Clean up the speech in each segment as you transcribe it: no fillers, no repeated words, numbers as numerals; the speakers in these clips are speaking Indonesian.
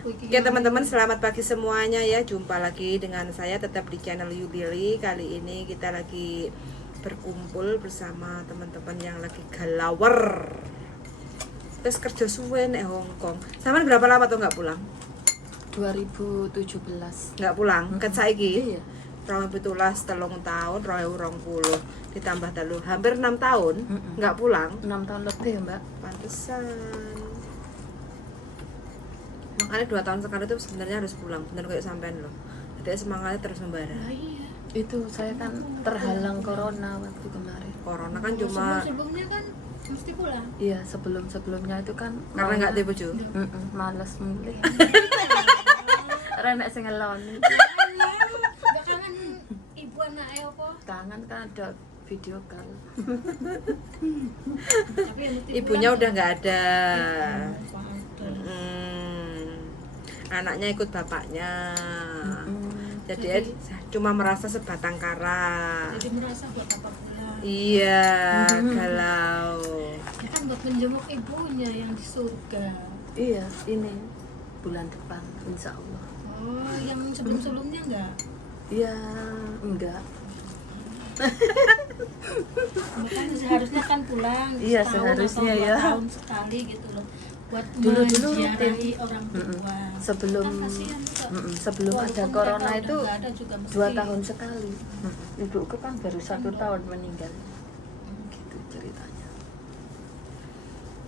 Oke teman-teman, selamat pagi semuanya ya. Jumpa lagi dengan saya tetap di channel Yubili. Kali ini kita lagi berkumpul bersama teman-teman yang lagi galawer. Terus kerja suwe nih Hongkong. Sama berapa lama tuh nggak pulang? 2017. Nggak pulang? Kan saiki? Iya. 2017 telung tahun, 2020 ditambah telu hampir 6 tahun nggak pulang. 6 tahun lebih ya Mbak. Pantesan. Makanya 2 tahun sekali itu sebenarnya harus pulang, bener kayak sampean loh. Jadi semangatnya terus membara. Iya. Itu saya kan terhalang corona waktu kemarin. Corona kan cuma sebelumnya kan mesti pulang. Iya, sebelumnya itu kan karena nggak ada bojo. Males mulai. Renek sing ngeloni. Gak kangen ibu anaknya apa? Kangen kan ada video call. Tapi yang mesti Ibunya pulang udah nggak ada. kan. Anaknya ikut bapaknya. Jadi Jadi- cuma merasa sebatang kara. Jadi merasa buat apa pulang? Iya, galau. Ya kan buat menjenguk ibunya yang di surga. Iya, ini bulan depan insya Allah. Oh, yang sebelum-sebelumnya enggak? Iya, enggak. Makanya seharusnya kan pulang Iya, setahun seharusnya atau 2 ya. tahun sekali gitu loh. Buat Dulu-dulu menziarahi rutin. orang tua. Sebelum Kan kasihan juga. sebelum ada Walaupun corona mereka itu udah nggak ada juga mesti. 2 tahun sekali. Ibuku kan baru 1 tahun meninggal. Gitu ceritanya.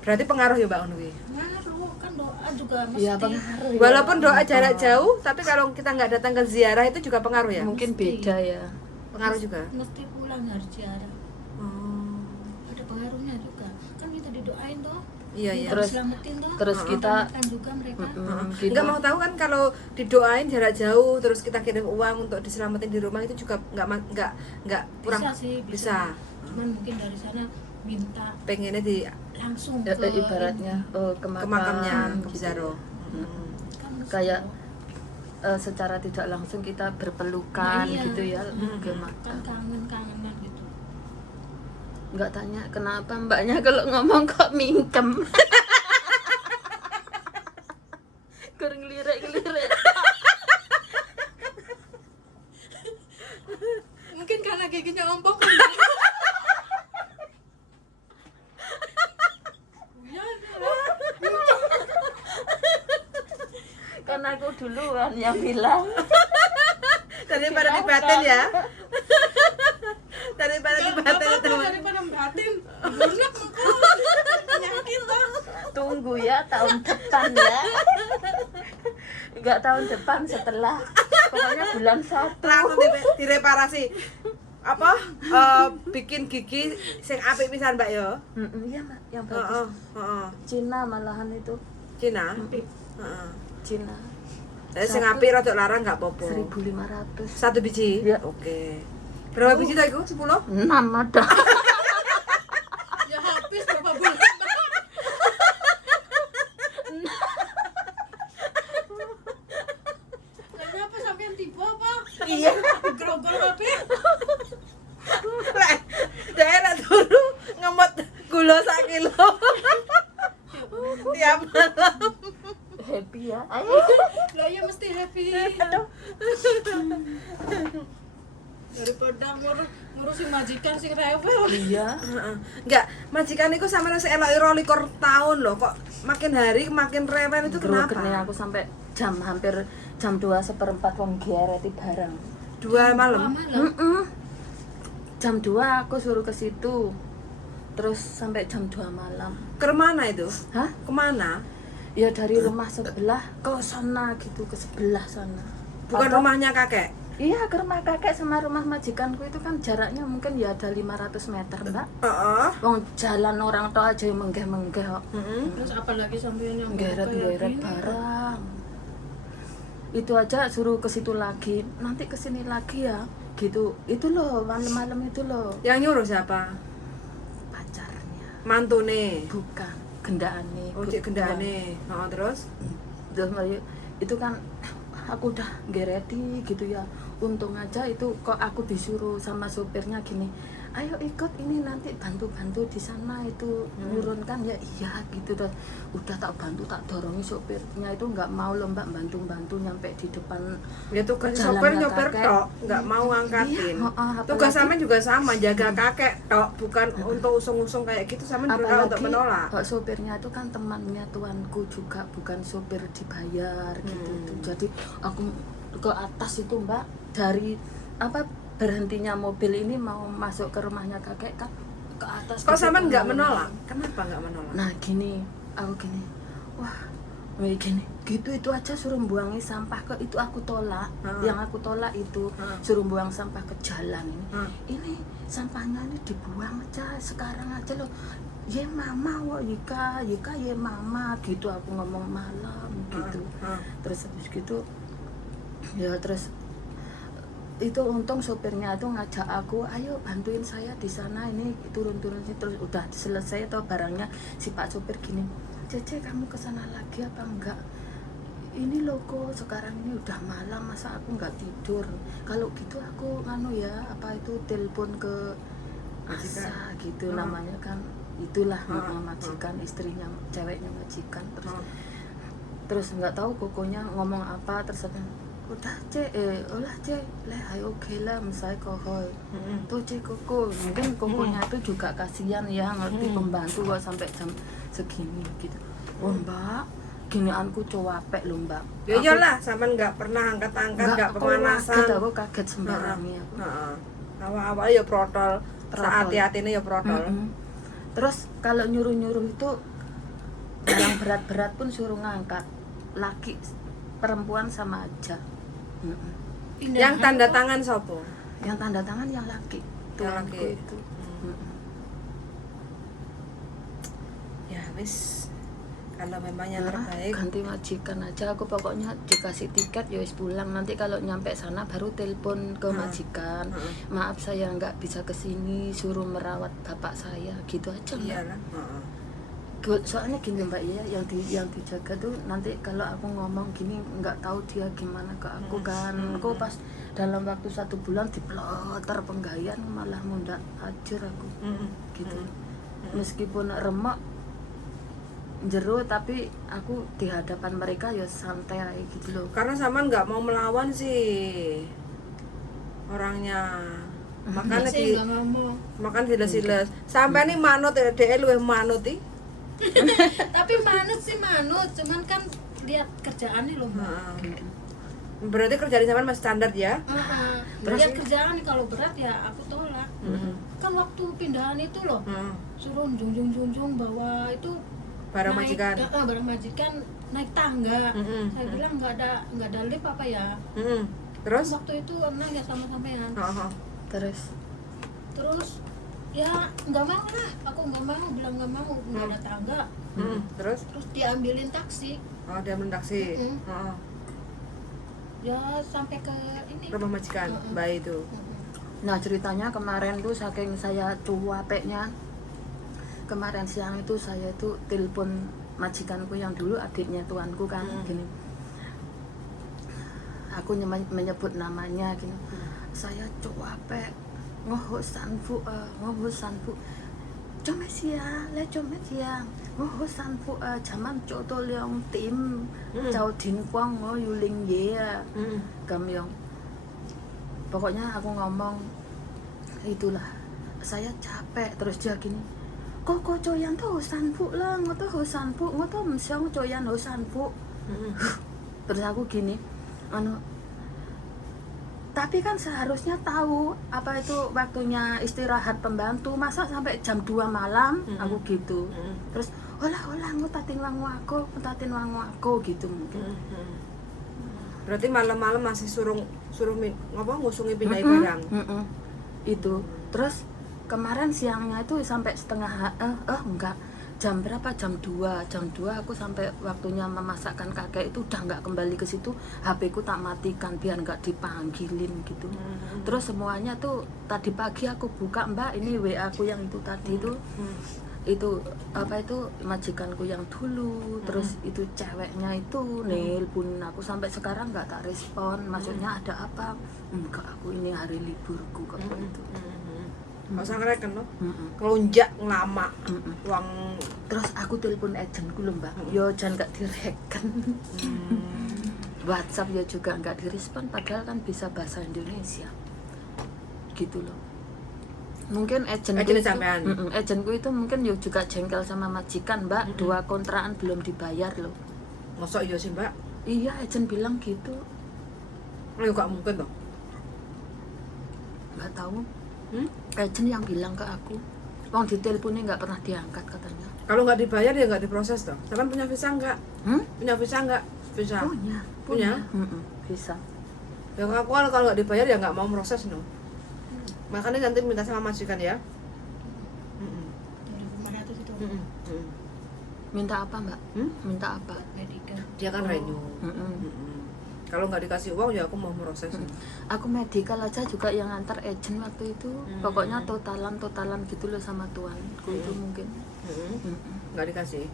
Berarti pengaruh ya Mbak Unwi. Ngaruh kan doa juga mesti. Iya, pengaruh. ya. Walaupun doa jarak jauh, tapi kalau kita nggak datang ke ziarah itu juga pengaruh ya. Mungkin beda ya. Pengaruh juga. Mesti pulang harus ziarah. Oh. Ada pengaruhnya juga. Kan kita didoain toh. Iya iya. Terus- Diselamatin toh. terus kita- Kan juga mereka. Gitu. Nggak mau tahu kan kalau didoain jarak jauh terus kita kirim uang untuk diselamatin di rumah itu juga nggak kurang Bisa sih, bisa. Cuman mungkin dari sana minta Pengennya di langsung Ya, ke ibaratnya ke ke makamnya ke gitu. Bizarro. kan mesti. Kayak secara tidak langsung kita berpelukan Nah, iya. gitu ya ke kan makam. kangen-kangenan gitu. Nggak tanya kenapa mbaknya kalau ngomong kok mingkem. Kurang lirik-lirik. Mungkin karena giginya ompong. Kan aku duluan yang bilang. Daripada dibatin ya. Daripada dibatin Apa-apa teman. daripada batin. Lunak penyakit toh. Tunggu ya tahun depan ya. Enggak tahun depan setelah. Pokoknya bulan 1. Langsung direparasi. Apa? Bikin gigi sing apik pisan Mbak yo. Iya Mbak, yang Heeh, bagus. heeh. Cina malahan itu. Cina. Heeh. Cina. Jadi sing apik rada larang nggak apa-apa. 1.500. Satu biji? Iya. Oke. Berapa biji tuh itu? 10? 6 ada. Ya habis berapa bulan. Kenapa sampean tiba apa? Iya. Grogol HP. Lek, daerah turu ngemot gula sak kilo. Tiap malam. Happy ya. Lah ya mesti happy. Daripada ngurusin majikan sing rewel. Iya. Heeh. Enggak, majikan iku sampe nang elok 22 tahun loh, kok makin hari makin rewel itu Grogernya kenapa? aku sampai hampir jam 2:15 wong giareti barang. 2 malam. Jam 2 aku suruh ke situ. Terus sampai jam 2 malam. Ke mana itu? Hah? Kemana? Ya dari rumah sebelah ke sana gitu, ke sebelah sana. Bukan Atau- rumahnya kakek. Iya, ke rumah kakek sama rumah majikanku itu kan jaraknya mungkin ya ada 500 meter, Mbak. Heeh. Wong jalan orang tua aja yang menggeh-menggeh kok. Terus apalagi sampean yang Geret-geret barang. Itu aja suruh ke situ lagi, nanti ke sini lagi ya. Gitu. Itu loh, malam-malam itu loh. Yang nyuruh siapa? Pacarnya. Mantune. Bukan, gendane. Oh, cik gendane. Heeh, terus? Terus Mario, itu kan aku udah gereti gitu ya. Untung aja itu kok aku disuruh sama sopirnya gini, ayo ikut ini nanti bantu-bantu di sana itu nurunkan ya. Iya gitu. Dan udah tak bantu, tak dorongi sopirnya itu nggak mau loh Mbak bantu-bantu nyampe di depan. Ya tugas Jalannya sopir nyopir kakek. tok, nggak mau ngangkatin. Iya, Tugas apalagi- sama juga sama, jaga kakek tok, bukan untuk usung-usung kayak gitu. Sama berusaha untuk menolak. Sopirnya itu kan temannya tuanku juga, bukan sopir dibayar gitu. Jadi aku ke atas itu Mbak, dari apa berhentinya mobil ini mau masuk ke rumahnya kakek kan ke atas. Kok gitu, sama nggak kan. menolak? Kenapa nggak menolak? Nah gini, aku gini, wah kayak gini, gitu itu aja suruh buangi sampah ke itu aku tolak. Yang aku tolak itu suruh buang sampah ke jalan ini. Ini sampahnya ini dibuang aja sekarang aja loh. Ye mama wo Yika ye mama gitu aku ngomong malam gitu. Terus habis gitu ya terus itu untung sopirnya itu ngajak aku, ayo bantuin saya di sana ini turun-turun sih. Terus udah selesai atau barangnya si Pak sopir gini, Cece kamu kesana lagi apa enggak? Ini loh kok sekarang ini udah malam masa aku nggak tidur. Kalau gitu aku nganu ya apa itu telepon ke Asa gitu namanya kan itulah majikan istrinya ceweknya majikan. Terus nggak tahu kokonya ngomong apa terus udah olah leh ayo oke lah misalnya kohoi tuh koko mungkin kokonya itu juga kasihan ya ngerti pembantu kok sampai jam segini gitu. Oh Mbak ginianku cowapek loh Mbak. Ya iyalah, sama nggak pernah angkat-angkat, nggak pemanasan. Aku kaget sembarangnya. Awal-awal ya protol, saat hati-hatinya ya protol. Terus kalau nyuruh-nyuruh itu barang berat-berat pun suruh ngangkat, laki perempuan sama aja. Yang tanda tangan sopo? Yang tanda tangan yang laki, Yang tuanku laki. itu. Ya wis, kalau memang yang terbaik. Ganti majikan aja aku pokoknya dikasih tiket ya wis pulang. Nanti kalau nyampe sana baru telepon ke majikan. Maaf saya nggak bisa kesini, suruh merawat bapak saya gitu aja Mbak. Iyalah. Soalnya gini Mbak ya, yang dijaga tuh nanti kalau aku ngomong gini nggak tahu dia gimana ke aku kan. Kok pas dalam waktu 1 bulan diploter penggayaan malah mundak hajar aku gitu. Meskipun remuk jero tapi aku di hadapan mereka ya santai gitu loh. Karena sama nggak mau melawan sih orangnya. Makanya Sih nggak ngomong. makan siles-siles. Sampai nih manut ya, dia luwih manut ih. Tapi manut sih manut, cuman kan lihat kerjaannya loh Mbak. Berarti kerjaan zaman masih standar ya? Lihat kerjaan kalau berat ya aku tolak. Kan waktu pindahan itu loh, suruh junjung bawa itu Barang naik, majikan. Barang majikan naik tangga. Saya bilang nggak ada lift apa ya. Terus? Waktu itu nanya sama sampean. Terus Ya nggak mau lah, aku nggak mau, bilang nggak mau, nggak ada tangga. Terus? Terus diambilin taksi. Oh, dia mendaksi. Ya sampai ke ini. Rumah majikan, bayi itu. nah ceritanya kemarin tuh saking saya cuapeknya, kemarin siang itu saya tuh telepon majikanku yang dulu adiknya tuanku kan gini. Aku menyebut namanya gini. Saya cuapek ngoho sanfu chome sia ngoho sanfu jaman choto leong tim chao din quang ngo yuling ye gamyong. Pokoknya aku ngomong itulah saya capek. Terus dia gini, kok coyan tuh sanfu lah ngoto sanfu ngoto msiang coyan ho sanfu. Terus aku gini tapi kan seharusnya tahu apa itu waktunya istirahat pembantu, masa sampai jam 2 malam aku gitu. Terus olah ngutatin wangu aku gitu mungkin. Berarti malam-malam masih suruh ngusungi pindahin barang. Itu terus kemarin siangnya itu sampai setengah enggak jam berapa, jam 2 aku sampai waktunya memasakkan kakek itu udah nggak kembali ke situ. HP ku tak matikan biar nggak dipanggilin gitu. Terus semuanya tuh tadi pagi aku buka Mbak ini WA aku yang itu tadi itu apa itu majikanku yang dulu. Terus itu ceweknya itu nelpon aku sampai sekarang nggak tak respon. Maksudnya ada apa? Enggak, aku ini hari liburku kok itu. Nggak usah ngereken no. Mm-mm. Ngelunjak ngelama. Mm-mm. Uang Terus aku telepon agentku lho mbak, yo jangan gak direken. WhatsApp ya juga nggak direspon, padahal kan bisa bahasa Indonesia gitu loh. Mungkin agentku Agent itu, sampean. agentku itu mungkin yo juga jengkel sama majikan mbak, 2 kontrakan belum dibayar loh. Mosok iya sih mbak? Iya, agent bilang gitu. Oh ya gak mungkin toh. Nggak tahu, agent yang bilang ke aku, wong diteleponnya nggak pernah diangkat katanya. Kalau nggak dibayar ya nggak diproses toh. Sampean punya visa nggak? Punya visa nggak? Visa. Punya. Punya? Bisa. Ya aku kalau nggak dibayar ya nggak mau proses no. Makanya nanti minta sama majikan ya. 2.500 itu Minta apa mbak? Minta apa? medical. Dia kan renew. Kalau nggak dikasih uang ya aku mau proses. Aku medical aja juga yang antar agent waktu itu. Pokoknya totalan gitu loh sama tuanku itu mungkin. Nggak dikasih.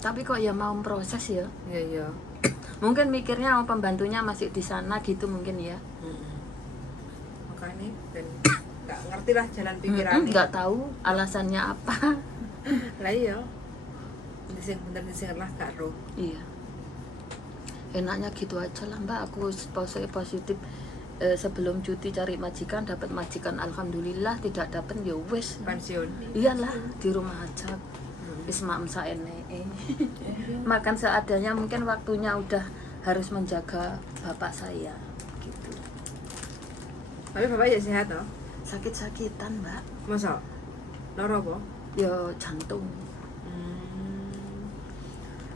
Tapi kok ya mau proses ya? Iya. Mungkin mikirnya pembantunya masih di sana gitu mungkin ya. Makanya dan nggak ngerti lah jalan pikirannya. Nggak tahu alasannya apa. Lah iya. Bener dising lah gak roh. Iya. Enaknya gitu aja lah mbak, aku positif. Sebelum cuti cari majikan, dapat majikan alhamdulillah, tidak dapat ya wes Pensiun. iyalah di rumah aja wis mak saene makan seadanya, mungkin waktunya udah harus menjaga bapak saya gitu. Tapi bapak ya sehat toh? Sakit-sakitan mbak, Masa? Loro apa? ya jantung.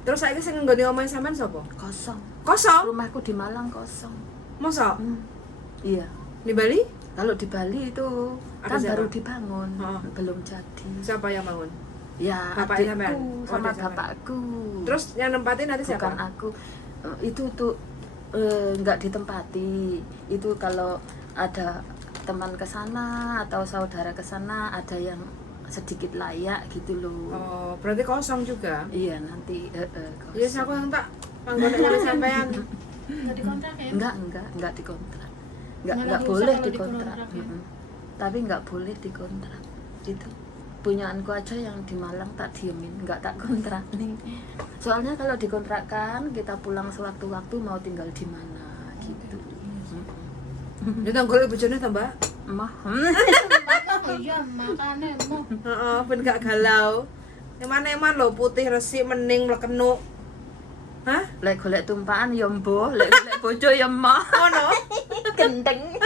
Terus saya sing nggone omahe sampean sapa? Kosong, Kosong? rumahku di Malang kosong. Masa? Iya, Di Bali? kalau di Bali itu Ada kan siapa? baru dibangun, Oh. belum jadi. Siapa yang bangun? Ya Bapaknya sampean? adikku Oh, sama adik sampean. bapakku. Terus yang nempatin nanti siapa? Bukan aku. Itu tuh nggak ditempati. Itu kalau ada teman ke sana atau saudara ke sana, ada yang sedikit layak gitu loh. Oh, berarti kosong juga. Iya nanti Iya, aku yang tak panggonan oleh sampean. Nggak dikontrak ya? enggak dikontrak. Nggak Enggak ada boleh dosa kalau dikontrak. dikontrak, ya? Tapi enggak boleh dikontrak. Itu punyaanku aja yang di Malang tak diemin, enggak tak kontrak nih. Soalnya kalau dikontrakkan kita pulang sewaktu-waktu mau tinggal di mana gitu. Dia tanggul bojone ta, Mbak? Mah. Oh iya, makanya mau. Heeh, ben gak galau. Eman-eman lho putih resik mening mlekenuk. Hah? Lek golek tumpakan ya mbuh, lek golek bojo ya mah. Ngono. Gendeng.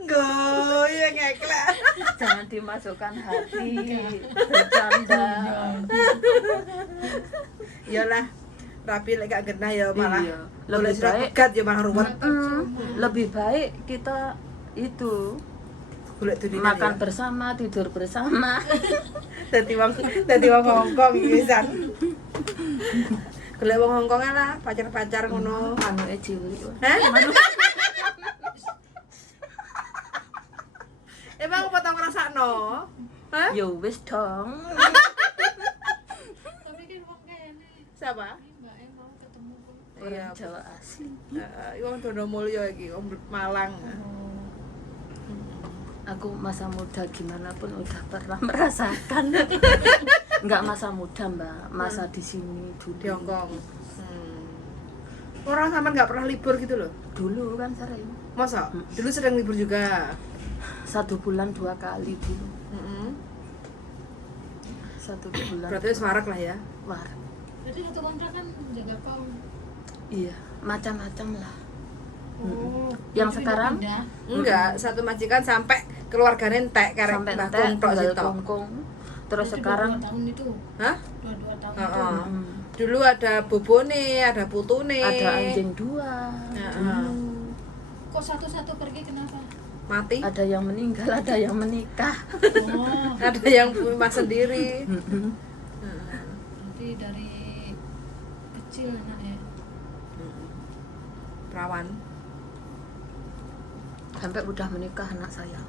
Goyang ngeklek. Jangan dimasukkan hati. Bercanda. Iyalah. Rapi lek gak genah ya malah. Iya. Lebih Lebih surat baik. pegat ya malah ruwet. Lebih baik kita itu Golek dunia makan ya. bersama, tidur bersama. Dadi wong Hongkong pisan. Golek wong Hongkong lah, pacar-pacar ngono. Anu cilik. Hah? Emang apa tau ngrasakno? Hah? Ya wis dong. Tapi kan wong kene. Siapa? Mbak mau ketemu kok. Iya, Orang Jawa asli. iki wong Donomulyo iki, wong Malang. Aku masa muda gimana pun udah pernah merasakan. Enggak masa muda mbak, masa di sini dulu. Di Hongkong. Orang sama nggak pernah libur gitu loh. Dulu kan sering. Masa? Dulu sedang libur juga. 1 bulan 2 kali dulu. 1 bulan. Berarti semarak lah ya. Wah, Jadi satu kontrak kan jaga kau. iya macam-macam lah. Oh. Yang sekarang pindah. Enggak, satu majikan sampai keluarganya entek karek sampai Mbah entek Kung tok tinggal sitok. kongkong. Terus Jadi sekarang 22 tahun itu. Hah? 22 tahun Heeh. itu. Dulu ada bobone, ada putune. ada anjing 2 dulu. Kok satu-satu pergi kenapa? Mati. Ada yang meninggal, ada yang menikah. Oh, Ada yang rumah sendiri. berarti dari kecil anaknya. Perawan. Sampai udah menikah anak saya.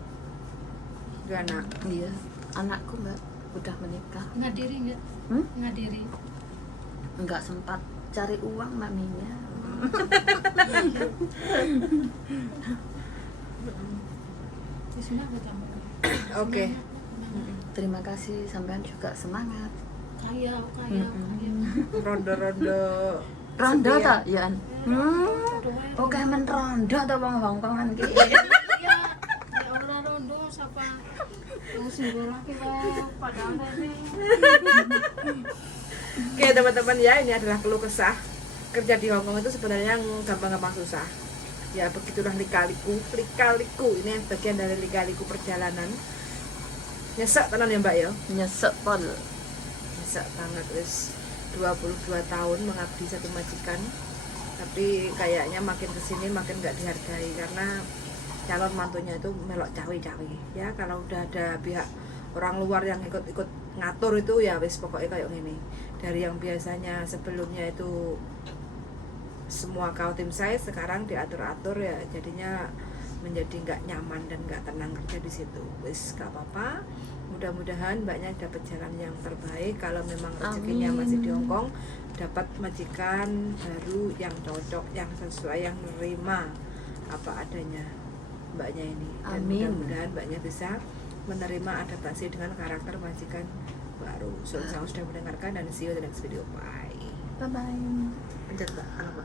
Dua anak. Iya, anakku mbak udah menikah. Ngadiri enggak? Hmm? Ngadiri. Nggak sempat cari uang maminya. pasti semangat kamu. Oke. Terima kasih, sampean juga semangat. Kaya. Rondo-rondo Rondo setia. ta, Yan? Oke, men rondo ta wong Hongkongan ki. Ya orang rondo siapa singgul lagi padahal ini. Oke teman-teman ya, ini adalah keluh kesah kerja di Hongkong itu sebenarnya gampang-gampang susah. Ya begitulah lika-liku ini bagian dari lika-liku perjalanan. Nyesek tenan ya Mbak ya. Nyesek pol. Nyesek banget wis 22 tahun mengabdi satu majikan. Tapi kayaknya makin kesini makin nggak dihargai karena calon mantunya itu melok cawe-cawe. Ya kalau udah ada pihak orang luar yang ikut-ikut ngatur itu ya wis pokoknya kayak gini. Dari yang biasanya sebelumnya itu semua kau tim saya sekarang diatur-atur ya jadinya menjadi nggak nyaman dan nggak tenang kerja di situ. Wis gak apa-apa, mudah-mudahan mbaknya dapat jalan yang terbaik. Kalau memang rezekinya masih di Hongkong, dapat majikan baru yang cocok, yang sesuai, yang menerima apa adanya mbaknya ini. Dan mudah-mudahan mbaknya bisa menerima adaptasi dengan karakter majikan baru. Sudah mendengarkan dan see you in the next video. Bye. Bye bye. Lanjut Mbak, apa?